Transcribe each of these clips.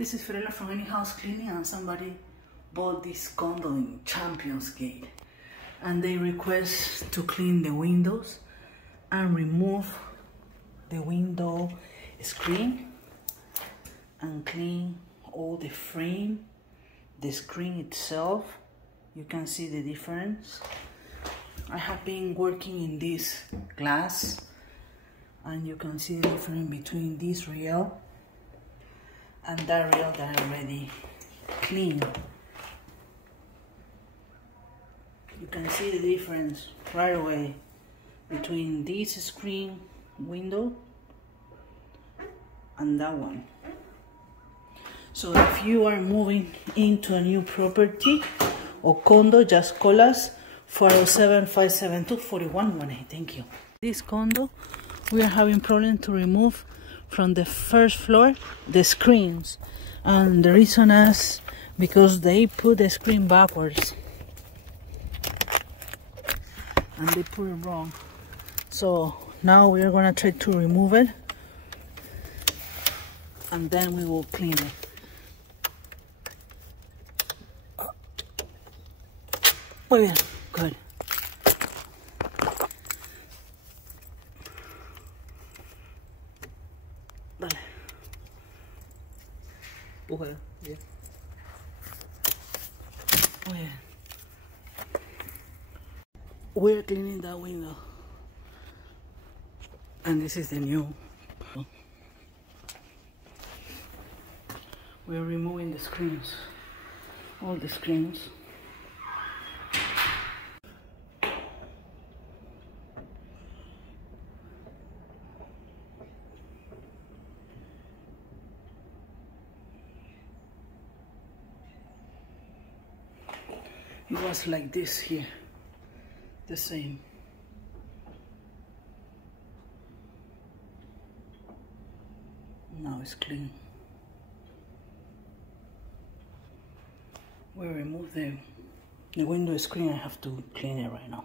This is Fiorella from Any House Cleaning, and somebody bought this condo in Champions Gate and they request to clean the windows and remove the window screen and clean all the frame, the screen itself. You can see the difference. I have been working in this glass and you can see the difference between this rail and that rail that I already cleaned. You can see the difference right away between this screen window and that one. So if you are moving into a new property or condo, just call us 407-572-4118. Thank you. This condo, we are having problem to remove from the first floor the screens, and the reason is because they put the screen backwards and they put it wrong. So now we are gonna try to remove it and then we will clean it. Muy bien, good. Vale. Bien. Muy bien. We're cleaning that window. And this is the new. We're removing the screens. All the screens. It was like this here, the same. Now it's clean. We remove the window screen. I have to clean it right now.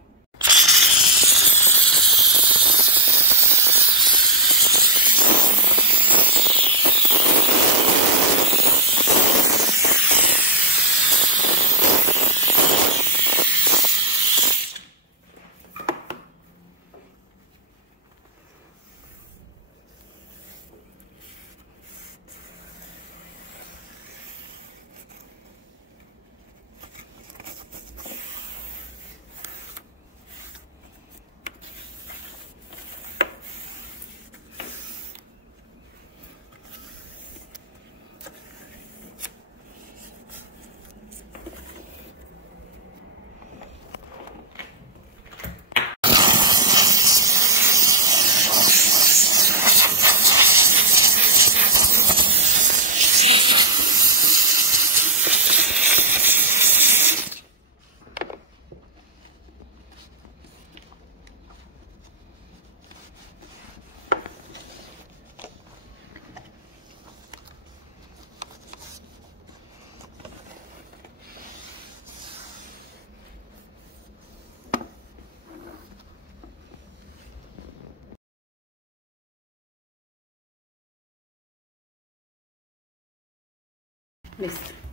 Listo.